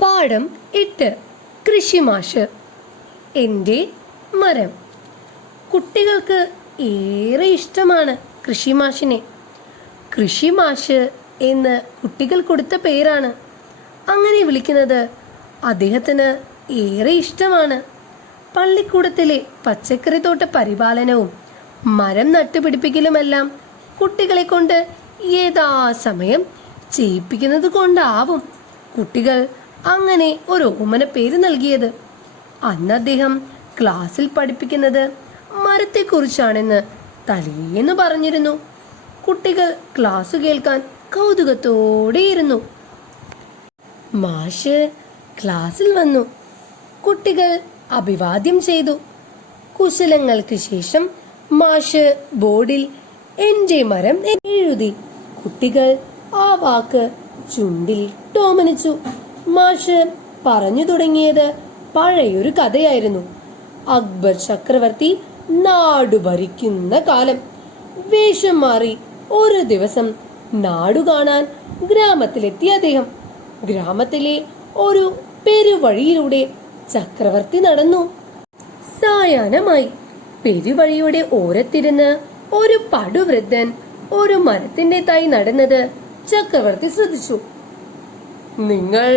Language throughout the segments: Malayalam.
പാഠം 8 കൃഷിമാഷ്. എൻ്റെ മരം. കുട്ടികൾക്ക് ഏറെ ഇഷ്ടമാണ് കൃഷിമാഷിനെ. കൃഷിമാഷ് എന്ന് കുട്ടികൾ കൊടുത്ത പേരാണ്. അങ്ങനെ വിളിക്കുന്നത് അദ്ദേഹത്തിന് ഏറെ ഇഷ്ടമാണ്. പള്ളിക്കൂടത്തിലെ പച്ചക്കറിത്തോട്ട പരിപാലനവും മരം നട്ടുപിടിപ്പിക്കലുമെല്ലാം കുട്ടികളെ കൊണ്ട് യഥാസമയം ചെയ്യിപ്പിക്കുന്നത് കൊണ്ടാവും കുട്ടികൾ അങ്ങനെ ഒരു ഓമന പേര് നൽകിയത്. അന്ന് അദ്ദേഹം ക്ലാസ്സിൽ പഠിപ്പിക്കുന്നത് മരത്തെക്കുറിച്ചാണെന്ന് തലേന്ന് പറഞ്ഞിരുന്നു. കുട്ടികൾ ക്ലാസ് കേൾക്കാൻ കൗതുകത്തോടെയിരുന്നു. മാഷ് ക്ലാസ്സിൽ വന്നു. കുട്ടികൾ അഭിവാദ്യം ചെയ്തു. കുശലങ്ങൾക്ക് ശേഷം മാഷ് ബോർഡിൽ എൻ്റെ മരം എഴുതി. കുട്ടികൾ ആ വാക്ക് ചുണ്ടിൽ ടോമനിച്ചു. മാഷ് പറഞ്ഞു തുടങ്ങിയത് പഴയൊരു കഥയായിരുന്നു. അക്ബർ ചക്രവർത്തി നാടു ഭരിക്കുന്ന കാലം. വേഷം മാറി ഒരു ദിവസം നാടു കാണാൻ ഗ്രാമത്തിലെത്തിയ അദ്ദേഹം ഗ്രാമത്തിലെ ഒരു പെരുവഴിയിലൂടെ ചക്രവർത്തി നടന്നു. സായാഹ്നമായി. പെരുവഴിയുടെ ഓരത്തിരുന്ന് ഒരു പടുവൃദ്ധൻ ഒരു മരത്തിന്റെ തൈ നടുന്നത് ചക്രവർത്തി ശ്രദ്ധിച്ചു. നിങ്ങൾ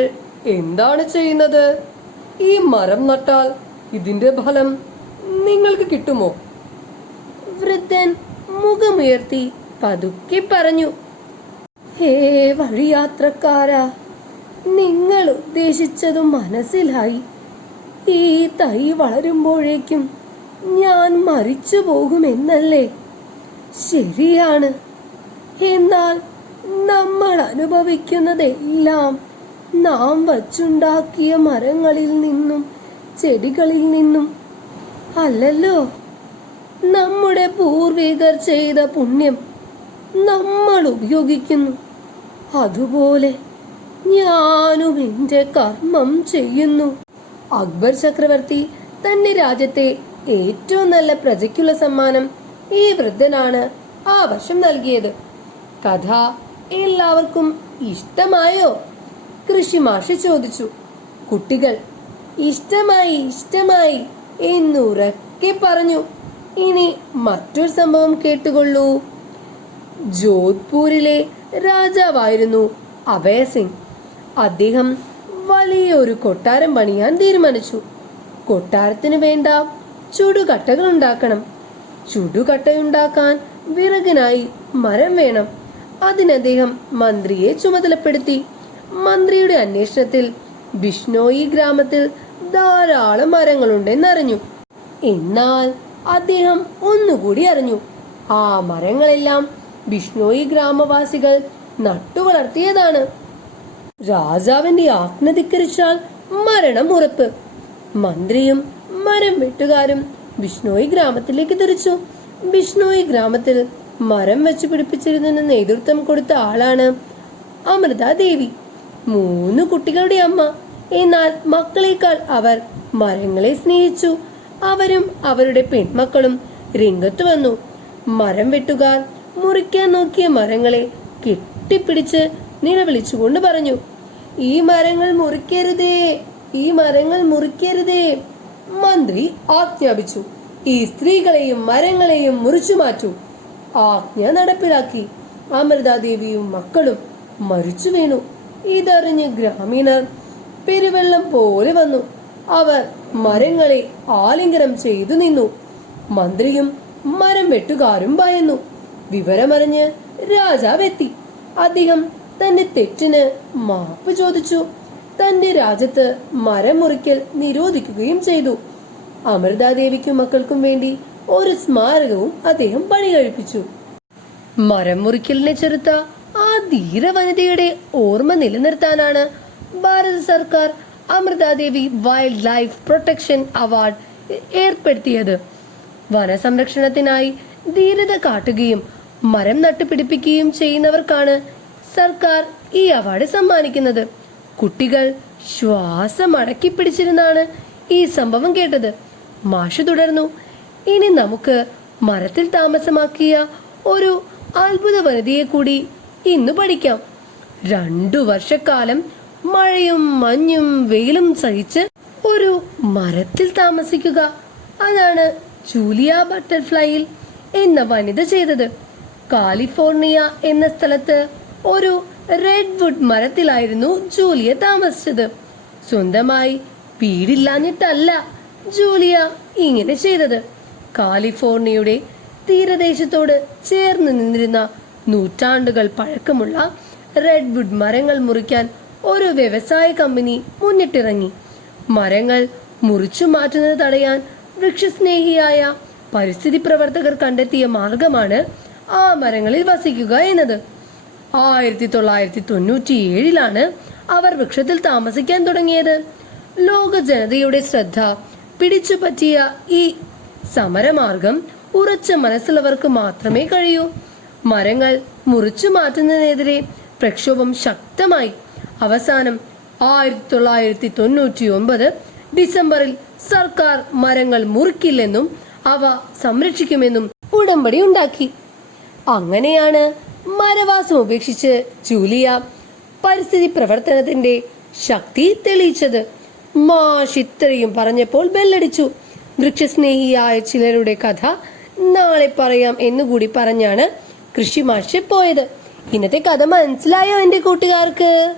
എന്താണ് ചെയ്യുന്നത്? ഈ മരം നട്ടാൽ ഇതിന്റെ ഫലം നിങ്ങൾക്ക് കിട്ടുമോ? വൃദ്ധൻ മുഖമുയർത്തി പതുക്കെ പറഞ്ഞു. ഹേ വഴിയാത്രക്കാരാ, നിങ്ങൾ ഉദ്ദേശിച്ചതും മനസ്സിലായി. ഈ തൈ വളരുമ്പോഴേക്കും ഞാൻ മരിച്ചു പോകുമെന്നല്ലേ? ശരിയാണ്. എന്നാൽ നമ്മൾ അനുഭവിക്കുന്നതെല്ലാം നാം വച്ചുണ്ടാക്കിയ മരങ്ങളിൽ നിന്നും ചെടികളിൽ നിന്നും അല്ലല്ലോ. നമ്മുടെ പൂർവികർ ചെയ്ത പുണ്യം നമ്മൾ ഉപയോഗിക്കുന്നു. അതുപോലെ ഞാനും എൻ്റെ കർമ്മം ചെയ്യുന്നു. അക്ബർ ചക്രവർത്തി തന്റെ രാജ്യത്തെ ഏറ്റവും നല്ല പ്രജയ്ക്കുള്ള സമ്മാനം ഈ വൃദ്ധനാണ് ആ വർഷം നൽകിയത്. കഥ എല്ലാവർക്കും ഇഷ്ടമായോ? കൃഷിമാഷ് ചോദിച്ചു. കുട്ടികൾ ഇഷ്ടമായി ഇഷ്ടമായി എന്നുറക്കെ പറഞ്ഞു. ഇനി മറ്റൊരു സംഭവം കേട്ടുകൊള്ളൂ. ജോധ്പൂരിലെ രാജാവായിരുന്നു അഭയ സിംഗ്. അദ്ദേഹം വലിയൊരു കൊട്ടാരം പണിയാൻ തീരുമാനിച്ചു. കൊട്ടാരത്തിന് വേണ്ട ചുടുകട്ടകൾ ഉണ്ടാക്കണം. ചുടുകട്ടയുണ്ടാക്കാൻ വിറകിനായി മരം വേണം. അതിന് അദ്ദേഹം മന്ത്രിയെ ചുമതലപ്പെടുത്തി. മന്ത്രിയുടെ അന്വേഷണത്തിൽ ബിഷ്ണോയി ഗ്രാമത്തിൽ ധാരാളം മരങ്ങളുണ്ടെന്നറിഞ്ഞു. എന്നാൽ അദ്ദേഹം ഒന്നുകൂടി അറിഞ്ഞു. ആ മരങ്ങളെല്ലാം ബിഷ്ണോയി ഗ്രാമവാസികൾ നട്ടുവളർത്തിയതാണ്. രാജാവിന്റെ ആജ്ഞ ധിക്കരിച്ചാൽ മരണം ഉറപ്പ്. മന്ത്രിയും മരം വെട്ടുകാരും ബിഷ്ണോയി ഗ്രാമത്തിലേക്ക് തിരിച്ചു. ബിഷ്ണോയി ഗ്രാമത്തിൽ മരം വെച്ച് പിടിപ്പിച്ചിരുന്നതിന് നേതൃത്വം കൊടുത്ത ആളാണ് അമൃത ദേവി, 3 കുട്ടികളുടെ അമ്മ. എന്നാൽ മക്കളേക്കാൾ അവർ മരങ്ങളെ സ്നേഹിച്ചു. അവരും അവരുടെ പെൺമക്കളും രംഗത്ത് വന്നു. മരം വെട്ടുകാർ മുറിക്കാൻ നോക്കിയ മരങ്ങളെ കെട്ടിപ്പിടിച്ച് നിലവിളിച്ചുകൊണ്ട് പറഞ്ഞു, ഈ മരങ്ങൾ മുറിക്കരുതേ, ഈ മരങ്ങൾ മുറിക്കരുതേ. മന്ത്രി ആജ്ഞാപിച്ചു, ഈ സ്ത്രീകളെയും മരങ്ങളെയും മുറിച്ചു മാറ്റൂ. ആജ്ഞ നടപ്പിലാക്കി. അമൃതാദേവിയും മക്കളും മരിച്ചു വീണു. ഇതറിഞ്ഞ് ഗ്രാമീണർ പെരുവെള്ളം പോലെ വന്നു. അവർ മരങ്ങളെ ആലിംഗനം ചെയ്തു നിന്നു. മന്ത്രിയും മരം വെട്ടുകാരും ഭയന്നു. വിവരമറിഞ്ഞ് രാജാവ് എത്തി. അദ്ദേഹം തന്റെ തെറ്റിന് മാപ്പ് ചോദിച്ചു. തന്റെ രാജ്യത്ത് മരം മുറിക്കൽ നിരോധിക്കുകയും ചെയ്തു. അമൃതാദേവിക്കും മക്കൾക്കും വേണ്ടി ഒരു സ്മാരകവും അദ്ദേഹം പണി കഴിപ്പിച്ചു. മരം മുറിക്കലിനെ ചെറുത്ത ആ ധീര വനിതയുടെ ഓർമ്മ നിലനിർത്താനാണ് ഭാരത സർക്കാർ Amrita Devi wild life protection award ഏർപ്പെടുത്തിയത്. വനസംരക്ഷണത്തിനായി ധീരത കാട്ടുകയും മരം നട്ടുപിടിപ്പിക്കുകയും ചെയ്യുന്നവർക്കാണ് സർക്കാർ ഈ അവാർഡ് സമ്മാനിക്കുന്നത്. കുട്ടികൾ ശ്വാസം അടക്കി പിടിച്ചിരുന്നാണ് ഈ സംഭവം കേട്ടത്. മാഷ് തുടർന്നു, ഇനി നമുക്ക് മരത്തിൽ താമസമാക്കിയ ഒരു അത്ഭുത വനിതയെ കൂടി ഇന്ന് പഠിക്കാം. 2 വർഷക്കാലം മഴയും മഞ്ഞും വെയിലും സഹിച്ച് ഒരു മരത്തിൽ താമസിക്കുക. അതാണ് ജൂലിയ ബട്ടർഫ്ലൈയിൽ എന്ന വനിത ചെയ്തത്. കാലിഫോർണിയ എന്ന സ്ഥലത്ത് ഒരു റെഡ്വുഡ് മരത്തിലായിരുന്നു ജൂലിയ താമസിച്ചത്. സ്വന്തമായി വീടില്ലാഞ്ഞിട്ടല്ല ജൂലിയ ഇങ്ങനെ ചെയ്തത്. കാലിഫോർണിയയുടെ തീരദേശത്തോട് ചേർന്ന് നിന്നിരുന്ന നൂറ്റാണ്ടുകൾ പഴക്കമുള്ള റെഡ്വുഡ് മരങ്ങൾ മുറിക്കാൻ ഒരു വ്യവസായ കമ്പനി മുന്നിട്ടിറങ്ങി. മരങ്ങൾ മുറിച്ചു മാറ്റുന്നത് തടയാൻ വൃക്ഷസ്നേഹിയായ പരിസ്ഥിതി പ്രവർത്തകർ കണ്ടെത്തിയ മാർഗമാണ് ആ മരങ്ങളിൽ വസിക്കുക എന്നത്. 1997 അവർ വൃക്ഷത്തിൽ താമസിക്കാൻ തുടങ്ങിയത്. ലോക ജനതയുടെ ശ്രദ്ധ പിടിച്ചുപറ്റിയ ഈ സമരമാർഗം ഉറച്ച മനസ്സുള്ളവർക്ക് മാത്രമേ കഴിയൂ. മരങ്ങൾ മുറിച്ചു മാറ്റുന്നതിനെതിരെ പ്രക്ഷോഭം ശക്തമായി. അവസാനം 1999 ഡിസംബറിൽ സർക്കാർ മരങ്ങൾ മുറിക്കില്ലെന്നും അവ സംരക്ഷിക്കുമെന്നും ഉടമ്പടി ഉണ്ടാക്കി. അങ്ങനെയാണ് മരവാസം ഉപേക്ഷിച്ച് ജൂലിയ പരിസ്ഥിതി പ്രവർത്തനത്തിന്റെ ശക്തി തെളിയിച്ചത്. മാഷ് ഇത്രയും പറഞ്ഞപ്പോൾ ബെല്ലടിച്ചു. വൃക്ഷസ്നേഹിയായ ചിലരുടെ കഥ നാളെ പറയാം എന്നുകൂടി പറഞ്ഞാണ് കൃഷി മാഷ് പോയത്. ഇന്നത്തെ കഥ മനസ്സിലായോ എൻ്റെ കൂട്ടുകാർക്ക്?